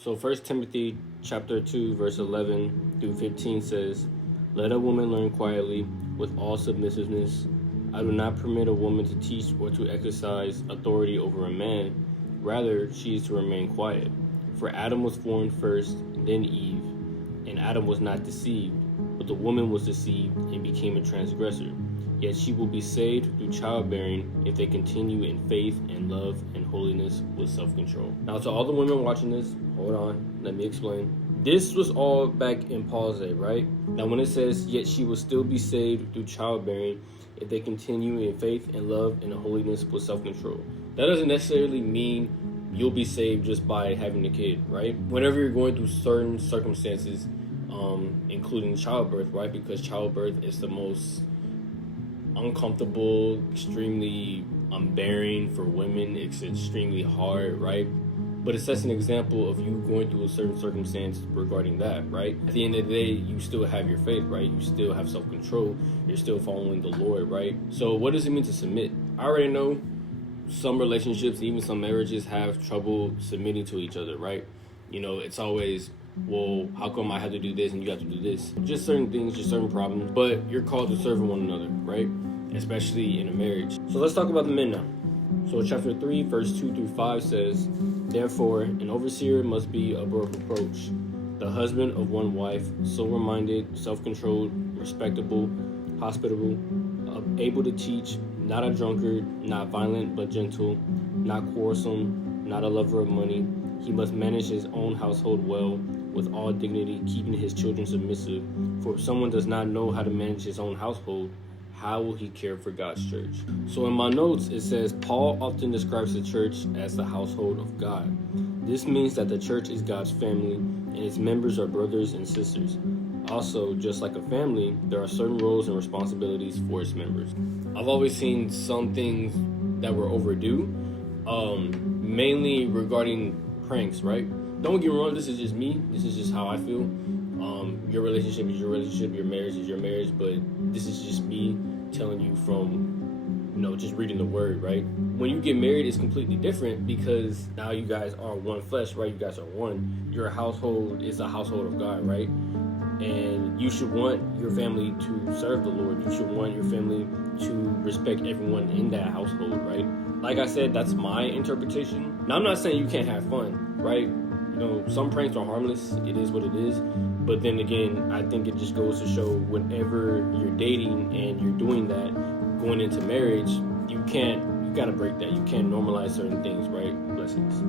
So 1 Timothy chapter 2, verse 11 through 15 says, "Let a woman learn quietly with all submissiveness. I do not permit a woman to teach or to exercise authority over a man. Rather, she is to remain quiet. For Adam was formed first, then Eve. And Adam was not deceived, but the woman was deceived and became a transgressor. Yet she will be saved through childbearing if they continue in faith and love and holiness with self-control." Now, to all the women watching this, hold on, let me explain. This was all back in Paul's day, right? Now, when it says, "Yet she will still be saved through childbearing if they continue in faith and love and holiness with self-control," that doesn't necessarily mean you'll be saved just by having a kid, right? Whenever you're going through certain circumstances, including childbirth, right? Because childbirth is the most uncomfortable, extremely unbearing for women. It's extremely hard, right? But it sets an example of you going through a certain circumstance regarding that, right? At the end of the day, you still have your faith, right? You still have self-control. You're still following the Lord, right? So what does it mean to submit? I already know some relationships, even some marriages, have trouble submitting to each other, right? You know, it's always, well, how come I have to do this and you have to do this? Just certain things, just certain problems, but you're called to serve one another, right? Especially in a marriage. So let's talk about the men now. So chapter 3, verse 2 through 5 says, "Therefore, an overseer must be above reproach, the husband of one wife, sober-minded, self-controlled, respectable, hospitable, able to teach, not a drunkard, not violent but gentle, not quarrelsome, not a lover of money. He must manage his own household well, with all dignity, keeping his children submissive. For if someone does not know how to manage his own household, how will he care for God's church?" So in my notes, it says, Paul often describes the church as the household of God. This means that the church is God's family, and its members are brothers and sisters. Also, just like a family, there are certain roles and responsibilities for its members. I've always seen some things that were overdue, mainly regarding pranks, right? Don't get me wrong, this is just me. This is just how I feel. Your relationship is your relationship, your marriage is your marriage, but this is just me telling you from, just reading the word, right? When you get married, it's completely different because now you guys are one flesh, right? You guys are one. Your household is a household of God, right? And you should want your family to serve the Lord. You should want your family to respect everyone in that household, right? Like I said, that's my interpretation. Now, I'm not saying you can't have fun, right? Some pranks are harmless. It is what it is. But then again, I think it just goes to show whenever you're dating and you're doing that, going into marriage, you gotta break that. You can't normalize certain things, right? Blessings.